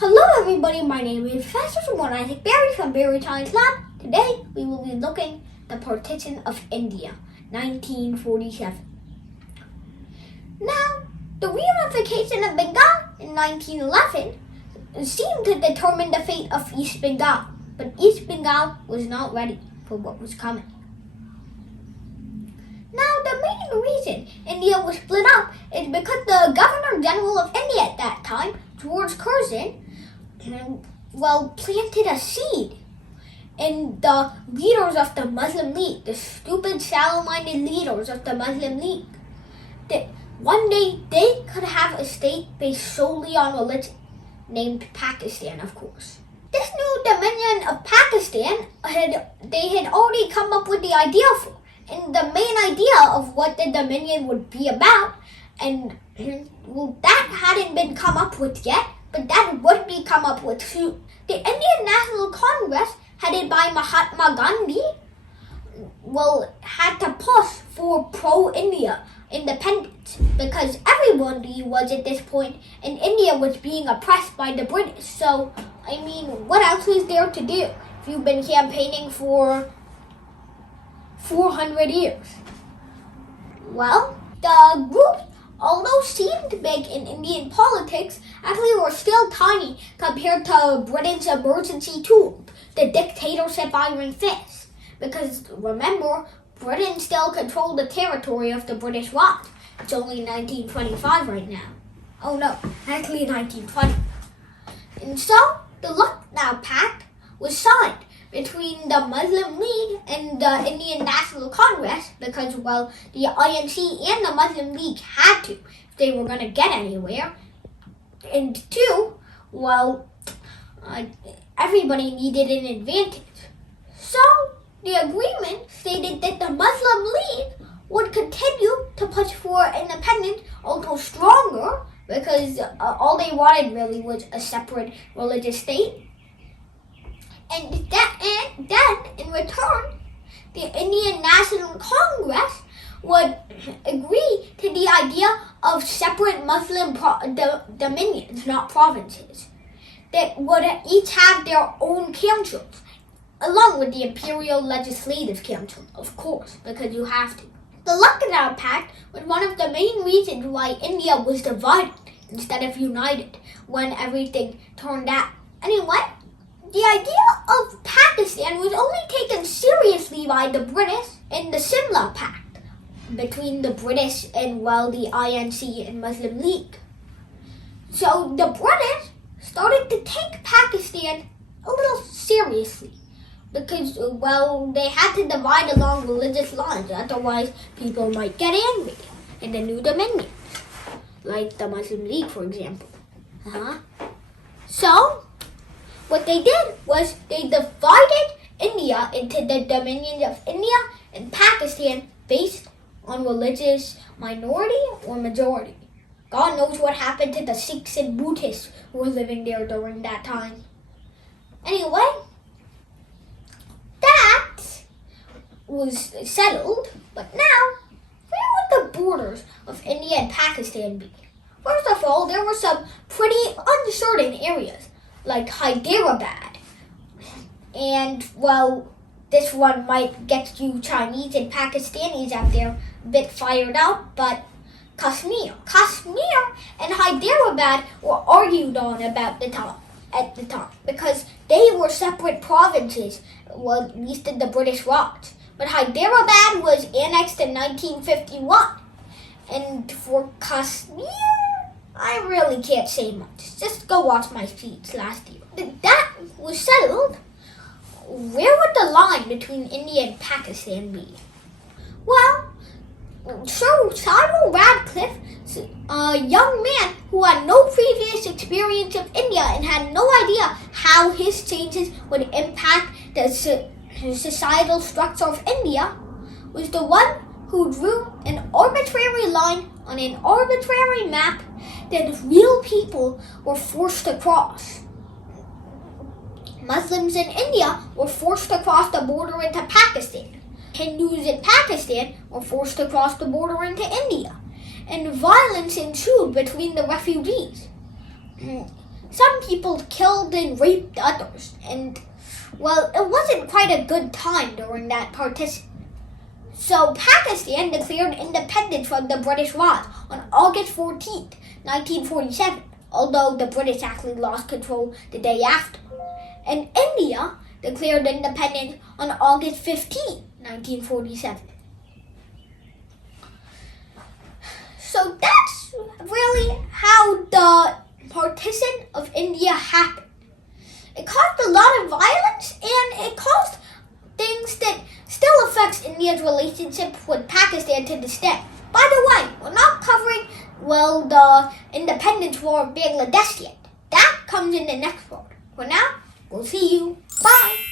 Hello everybody, my name is Professor Soborno Bari from Bari Science Lab. Today we will be looking at the partition of India, 1947. Now, the reunification of Bengal in 1911 seemed to determine the fate of East Bengal, but East Bengal was not ready for what was coming. Now, the main reason India was split up is because the Governor General of India at that time, George Curzon, planted a seed in the leaders of the Muslim League, the stupid, shallow-minded leaders of the Muslim League, that one day they could have a state based solely on religion, named Pakistan, of course. This new dominion of Pakistan, they had already come up with the idea for, and the main idea of what the dominion would be about, and that hadn't been come up with yet, but that would be come up with soon. The Indian National Congress, headed by Mahatma Gandhi, had to push for pro-India independence because everybody was at this point, and India was being oppressed by the British. So, what else is there to do if you've been campaigning for 400 years? Well, the groups, although seemed big in Indian politics, actually were still tiny compared to Britain's emergency tool, the dictatorship iron fist. Because remember, Britain still controlled the territory of the British Raj. It's only 1925 right now. Oh no, actually 1920. And so, the Lucknow Pact was signed between the Muslim League and the Indian National Congress because, the INC and the Muslim League had to if they were going to get anywhere. And two, everybody needed an advantage. So, the agreement stated that the Muslim League would continue to push for independence, although stronger, because all they wanted really was a separate religious state. And then, in return, the Indian National Congress would agree to the idea of separate Muslim dominions, not provinces, that would each have their own councils, along with the Imperial Legislative Council, of course, because you have to. The Lucknow Pact was one of the main reasons why India was divided instead of united when everything turned out. Anyway, the idea of Pakistan was only taken seriously by the British in the Simla Pact between the British and, the INC and Muslim League. So the British started to take Pakistan a little seriously because, they had to divide along religious lines, otherwise people might get angry in the new dominions, like the Muslim League, for example. So, what they did was they divided India into the dominions of India and Pakistan based on religious minority or majority. God knows what happened to the Sikhs and Buddhists who were living there during that time. Anyway, that was settled, but now, where would the borders of India and Pakistan be? First of all, there were some pretty uncertain areas, like Hyderabad. And, this one might get you Chinese and Pakistanis out there a bit fired up, but Kashmir and Hyderabad were argued on at the time, because they were separate provinces, at least in the British Raj. But Hyderabad was annexed in 1951. And for Kashmir, I really can't say much. Just go watch my speech last year. That was settled. Where would the line between India and Pakistan be? Sir Cyril Radcliffe, a young man who had no previous experience of India and had no idea how his changes would impact the societal structure of India, was the one who drew an arbitrary line on an arbitrary map that real people were forced to cross. Muslims in India were forced to cross the border into Pakistan. Hindus in Pakistan were forced to cross the border into India. And violence ensued between the refugees. some people killed and raped others, and well, it wasn't quite a good time during that partition. So Pakistan declared independence from the British Raj on August 14th, 1947, although the British actually lost control the day after. And India declared independence on August 15th, 1947. So that's really how the partition of India happened. It caused a lot of violence, and it caused things that still affects India's relationship with Pakistan to this day. By the way, we're not covering, the independence war of Bangladesh yet. That comes in the next part. For now, we'll see you. Bye!